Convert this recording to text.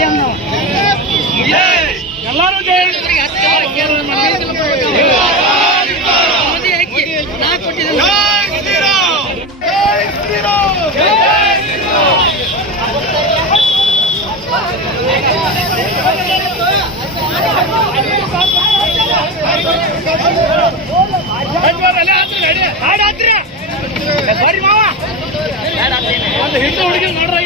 ಐಕ್ಯವನ್ನು ಎಲ್ಲರೂ ಜೈ ನಾ ಬರ್ರಿ ಮಾವ ಒಂದು ಹಿಂದೆ ಹುಡುಗಿ ನೋಡ್ರ